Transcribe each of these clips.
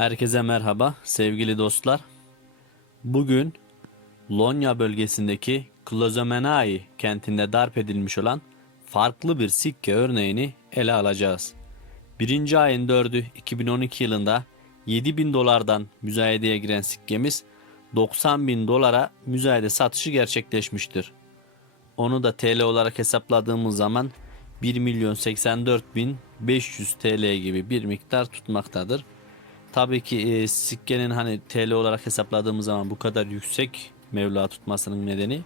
Herkese merhaba sevgili dostlar. Bugün Lonya bölgesindeki Klozomenai kentinde darp edilmiş olan farklı bir sikke örneğini ele alacağız. 1. ayın 4'ü 2012 yılında 7000 dolardan müzayedeye giren sikkemiz 90 bin dolara müzayede satışı gerçekleşmiştir. Onu da TL olarak hesapladığımız zaman 1 milyon 84 bin 500 TL gibi bir miktar tutmaktadır. Tabii ki e, sikkenin hani TL olarak hesapladığımız zaman bu kadar yüksek mevla tutmasının nedeni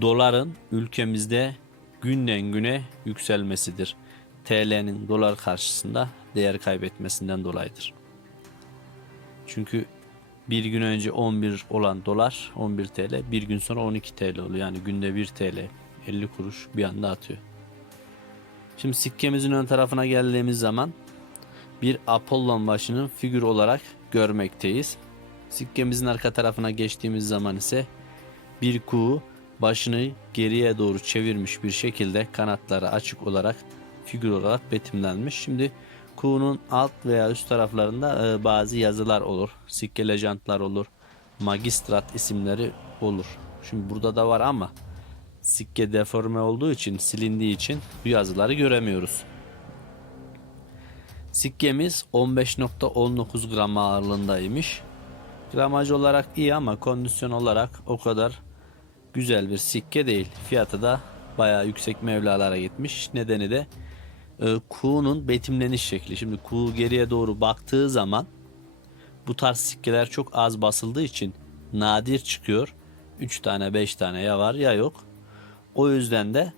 doların ülkemizde günden güne yükselmesidir. TL'nin dolar karşısında değer kaybetmesinden dolayıdır. Çünkü bir gün önce 11 olan dolar 11 TL bir gün sonra 12 TL oluyor. Yani günde 1 TL 50 kuruş bir anda atıyor. Şimdi sikkemizin ön tarafına geldiğimiz zaman bir Apollon başının figür olarak görmekteyiz. Sikkemizin arka tarafına geçtiğimiz zaman ise bir kuğu başını geriye doğru çevirmiş bir şekilde kanatları açık olarak figür olarak betimlenmiş. Şimdi kuğunun alt veya üst taraflarında e, bazı yazılar olur. Sikke lejantlar olur. Magistrat isimleri olur. Şimdi burada da var ama sikke deforme olduğu için silindiği için bu yazıları göremiyoruz. Sikkemiz 15.19 gram ağırlığındaymış. Gramaj olarak iyi ama kondisyon olarak o kadar güzel bir sikke değil. Fiyatı da bayağı yüksek mevlalara gitmiş. Nedeni de e, kuğunun betimleniş şekli. Şimdi kuğu geriye doğru baktığı zaman bu tarz sikkeler çok az basıldığı için nadir çıkıyor. 3 tane 5 tane ya var ya yok. O yüzden de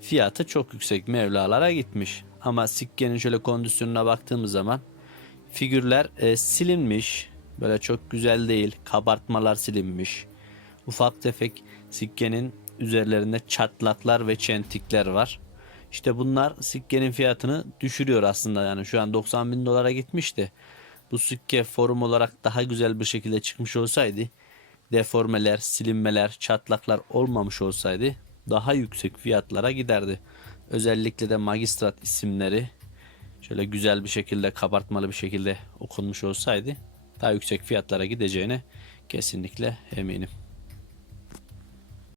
fiyatı çok yüksek mevlalara gitmiş. Ama sikkenin şöyle kondisyonuna baktığımız zaman figürler e, silinmiş. Böyle çok güzel değil. Kabartmalar silinmiş. Ufak tefek sikkenin üzerlerinde çatlaklar ve çentikler var. İşte bunlar sikkenin fiyatını düşürüyor aslında. Yani şu an 90 bin dolara gitmişti. Bu sikke forum olarak daha güzel bir şekilde çıkmış olsaydı deformeler, silinmeler, çatlaklar olmamış olsaydı daha yüksek fiyatlara giderdi. Özellikle de magistrat isimleri şöyle güzel bir şekilde kabartmalı bir şekilde okunmuş olsaydı daha yüksek fiyatlara gideceğine kesinlikle eminim.